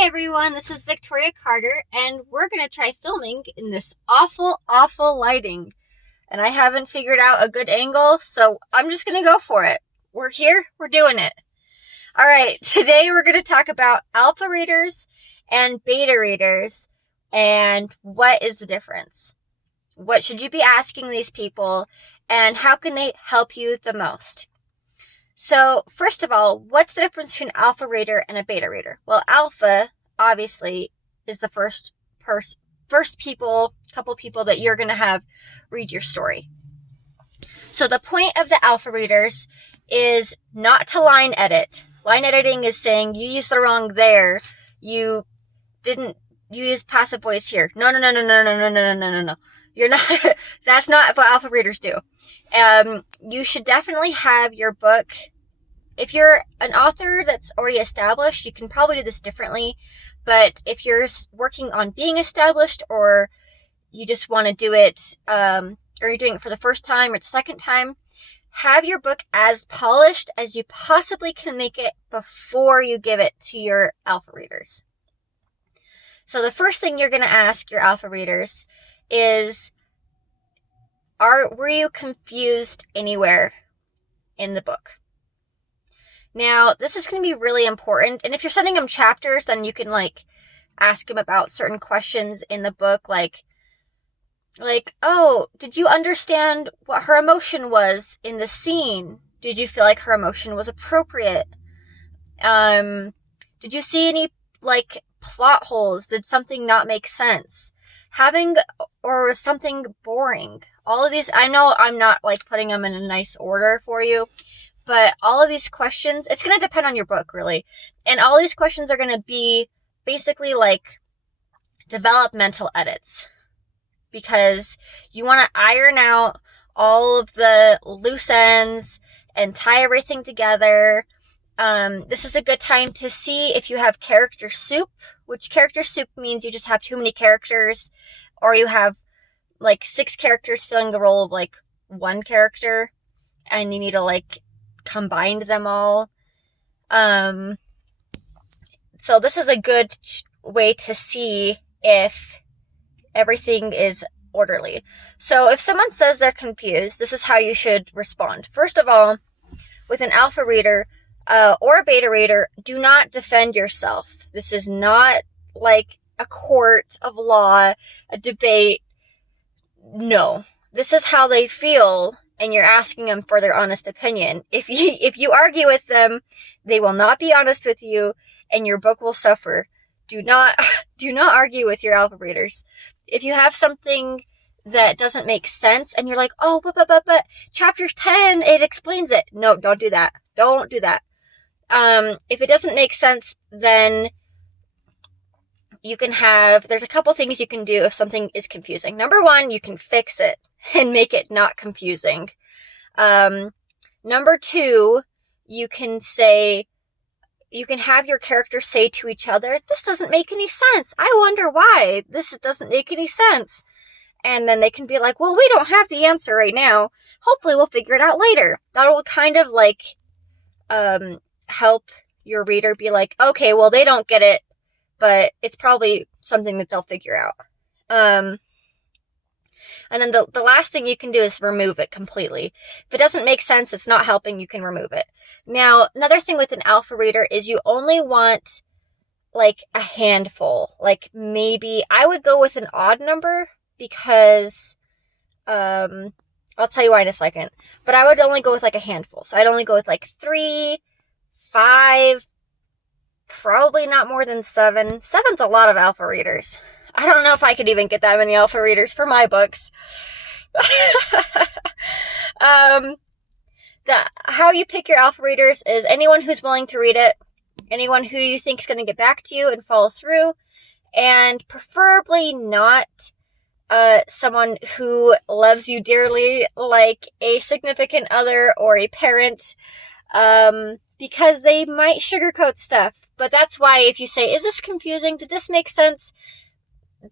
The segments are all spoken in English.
Hi everyone, this is Victoria Carter, and we're going to try filming in this awful lighting. And I haven't figured out a good angle, so I'm just going to go for it. We're here, we're doing it. Alright, today we're going to talk about alpha readers and beta readers, and what is the difference? What should you be asking these people, and how can they help you the most? So, first of all, what's the difference between an alpha reader and a beta reader? Well, alpha, obviously, is the first couple people that you're going to have read your story. So the point of the alpha readers is not to line edit. Line editing is saying you used the wrong there. You didn't use passive voice here. No. You're not, that's not what alpha readers do. You should definitely have your book. If you're an author that's already established, you can probably do this differently. But if you're working on being established, or you just want to do it, or you're doing it for the first time or the second time, have your book as polished as you possibly can make it before you give it to your alpha readers. So the first thing you're going to ask your alpha readers is, were you confused anywhere in the book? Now, this is going to be really important, and if you're sending them chapters, then you can, ask them about certain questions in the book, like, oh, did you understand what her emotion was in the scene? Did you feel like her emotion was appropriate? Did you see any, plot holes? Did something not make sense? Or was something boring? All of these, I know I'm not, putting them in a nice order for you, but all of these questions, it's going to depend on your book, really. And all these questions are going to be basically developmental edits, because you want to iron out all of the loose ends and tie everything together. This is a good time to see if you have character soup, which character soup means you just have too many characters, or you have 6 characters filling the role of one character, and you need to combine them all. So this is a good way to see if everything is orderly. So if someone says they're confused, this is how you should respond. First of all, with an alpha reader or a beta reader, do not defend yourself. This is not a court of law, a debate. No, this is how they feel, and you're asking them for their honest opinion. If you argue with them, they will not be honest with you, and your book will suffer. Do not argue with your alpha readers. If you have something that doesn't make sense, and you're like, oh, but chapter 10, it explains it. No, don't do that. Don't do that. If it doesn't make sense, then there's a couple things you can do if something is confusing. Number 1, you can fix it and make it not confusing. Number 2, you can have your characters say to each other, this doesn't make any sense. I wonder why this doesn't make any sense. And then they can be like, well, we don't have the answer right now. Hopefully we'll figure it out later. That will kind of help your reader be like, okay, well, they don't get it, but it's probably something that they'll figure out. And then the last thing you can do is remove it completely. If it doesn't make sense, it's not helping, you can remove it. Now, another thing with an alpha reader is you only want a handful. Maybe I would go with an odd number, because I'll tell you why in a second. But I would only go with a handful. So I'd only go with 3, 5, probably not more than 7. 7's a lot of alpha readers. I don't know if I could even get that many alpha readers for my books. How you pick your alpha readers is anyone who's willing to read it, anyone who you think is going to get back to you and follow through, and preferably not someone who loves you dearly, like a significant other or a parent, because they might sugarcoat stuff. But that's why if you say, is this confusing? Did this make sense?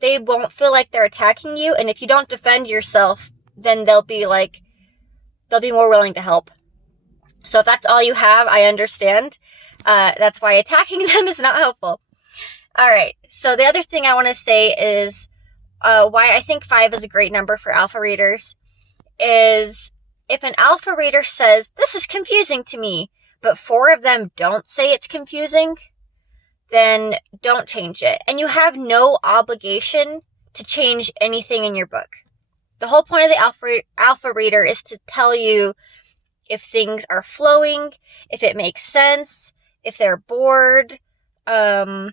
They won't feel like they're attacking you. And if you don't defend yourself, then they'll be more willing to help. So if that's all you have, I understand. That's why attacking them is not helpful. All right. So the other thing I want to say is why I think 5 is a great number for alpha readers is if an alpha reader says, this is confusing to me, but 4 of them don't say it's confusing, then don't change it. And you have no obligation to change anything in your book. The whole point of the alpha reader is to tell you if things are flowing, if it makes sense, if they're bored, if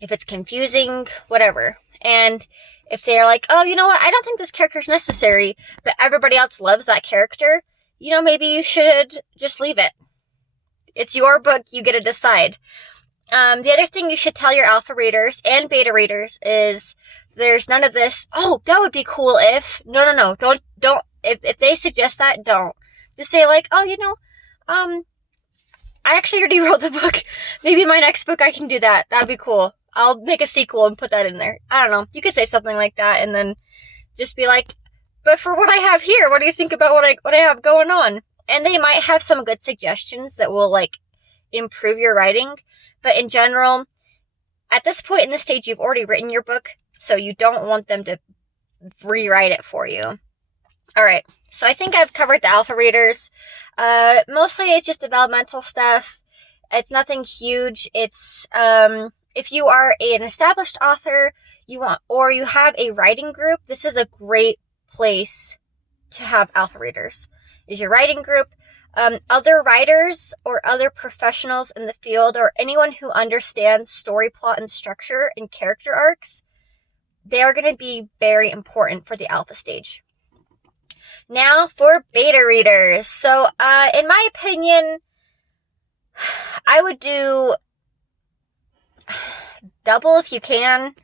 it's confusing, whatever. And if they're like, oh, you know what, I don't think this character's necessary, but everybody else loves that character, maybe you should just leave it. It's your book, you get to decide. The other thing you should tell your alpha readers and beta readers is there's none of this, oh, that would be cool if, no, don't, if they suggest that, don't. Just say like, oh, I actually already wrote the book. Maybe my next book I can do that. That'd be cool. I'll make a sequel and put that in there. I don't know. You could say something like that and then just be like, but for what I have here, what do you think about what I have going on? And they might have some good suggestions that will improve your writing. But in general, at this point in the stage, you've already written your book, so you don't want them to rewrite it for you. All right, so I think I've covered the alpha readers. Mostly it's just developmental stuff. It's nothing huge. It's if you are an established author, you have a writing group, this is a great place to have alpha readers. Is your writing group. Other writers or other professionals in the field or anyone who understands story plot and structure and character arcs, they are going to be very important for the alpha stage. Now for beta readers. So, in my opinion, I would do double if you can,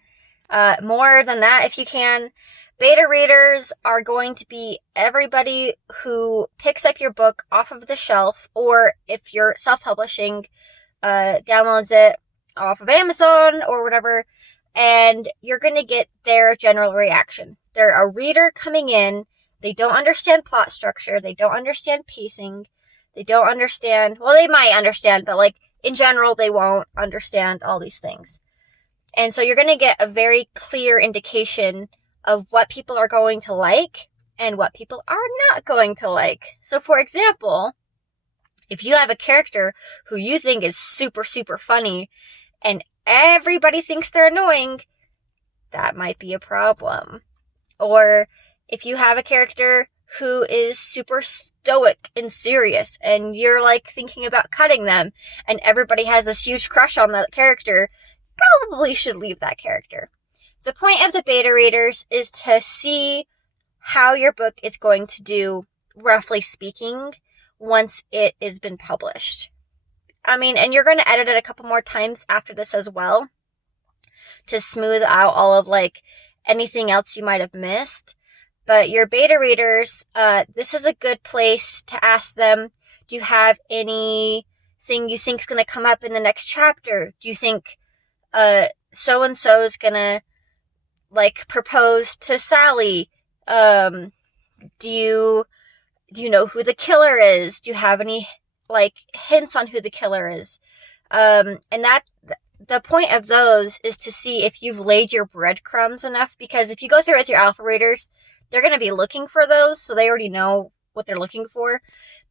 more than that if you can. Beta readers are going to be everybody who picks up your book off of the shelf, or if you're self-publishing, downloads it off of Amazon or whatever, and you're going to get their general reaction. They're a reader coming in. They don't understand plot structure. They don't understand pacing. They don't understand, well, they might understand, but in general, they won't understand all these things. And so you're going to get a very clear indication of what people are going to like and what people are not going to like. So for example, if you have a character who you think is super, super funny and everybody thinks they're annoying, that might be a problem. Or if you have a character who is super stoic and serious and you're thinking about cutting them and everybody has this huge crush on that character, probably should leave that character. The point of the beta readers is to see how your book is going to do, roughly speaking, once it has been published. And you're going to edit it a couple more times after this as well to smooth out all of anything else you might have missed. But your beta readers, this is a good place to ask them, do you have anything you think is going to come up in the next chapter? Do you think so-and-so is going to propose to Sally? Do you know who the killer is? Do you have any hints on who the killer is? And that the point of those is to see if you've laid your breadcrumbs enough, because if you go through it with your alpha readers, they're going to be looking for those, so they already know what they're looking for.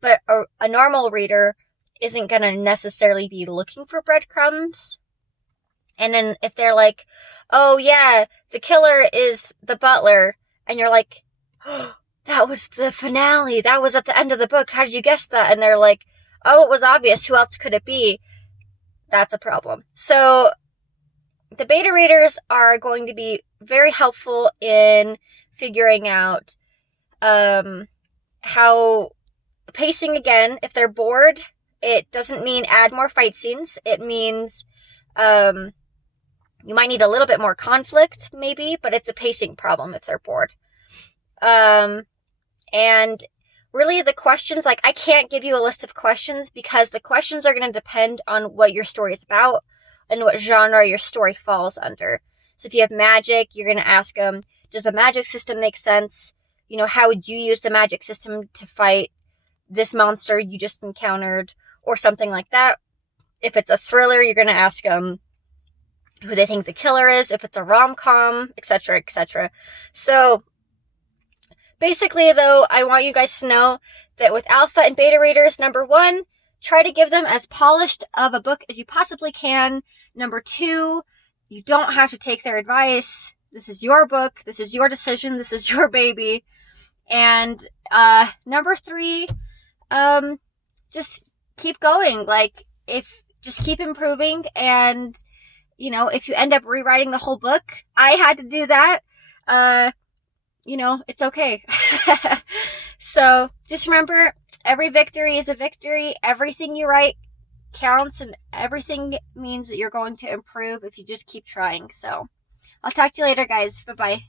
But a normal reader isn't going to necessarily be looking for breadcrumbs. And then if they're like, oh yeah, the killer is the butler, and you're like, oh, that was the finale, that was at the end of the book, how did you guess that? And they're like, oh, it was obvious, who else could it be? That's a problem. So the beta readers are going to be very helpful in figuring out how pacing, again, if they're bored, it doesn't mean add more fight scenes. It means you might need a little bit more conflict, maybe, but it's a pacing problem if they're bored. And really the questions, I can't give you a list of questions because the questions are going to depend on what your story is about and what genre your story falls under. So if you have magic, you're going to ask them, does the magic system make sense? How would you use the magic system to fight this monster you just encountered, or something like that? If it's a thriller, you're going to ask them, who they think the killer is, if it's a rom-com, etc., etc. So basically, though, I want you guys to know that with alpha and beta readers, number one, try to give them as polished of a book as you possibly can. Number two, you don't have to take their advice. This is your book. This is your decision. This is your baby. And number three, just keep going. Like, just keep improving. And, you know, if you end up rewriting the whole book, I had to do that. You know, it's okay. So just remember, every victory is a victory. Everything you write counts, and everything means that you're going to improve if you just keep trying. So I'll talk to you later, guys. Bye-bye.